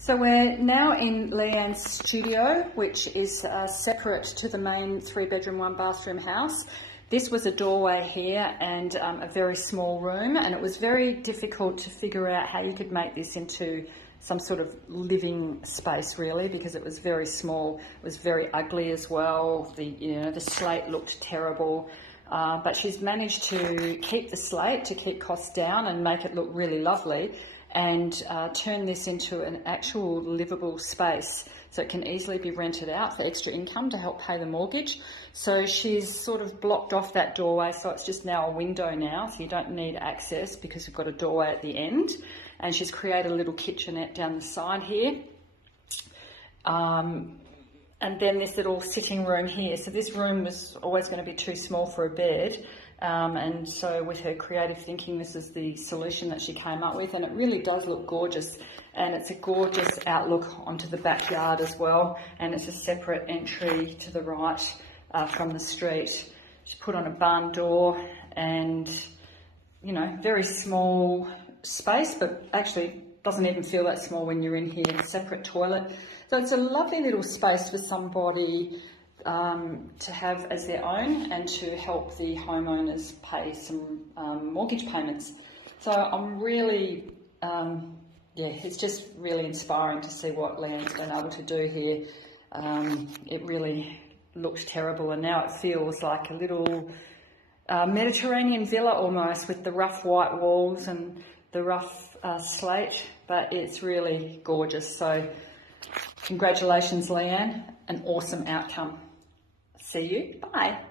So we're now in Leanne's studio, which is separate to the main 3-bedroom, 1-bathroom house. This was a doorway here and a very small room, and it was very difficult to figure out how you could make this into some sort of living space, really, because it was very small. It was very ugly as well. The slate looked terrible, but she's managed to keep the slate to keep costs down and make it look really lovely, and turn this into an actual livable space so it can easily be rented out for extra income to help pay the mortgage. So she's sort of blocked off that doorway, so it's just now a window now, so you don't need access because you've got a doorway at the end. And she's created a little kitchenette down the side here. And then this little sitting room here. So this room was always going to be too small for a bed. And so with her creative thinking, this is the solution that she came up with, and it really does look gorgeous, and it's a gorgeous outlook onto the backyard as well, and it's a separate entry to the right from the street. She put on a barn door, and very small space, but actually doesn't even feel that small when you're in here. Separate toilet, so it's a lovely little space for somebody to have as their own, and to help the homeowners pay some mortgage payments. So I'm really, it's just really inspiring to see what Leanne's been able to do here. It really looked terrible, and now it feels like a little Mediterranean villa almost, with the rough white walls and the rough slate, but it's really gorgeous. So congratulations, Leanne, an awesome outcome. See you. Bye.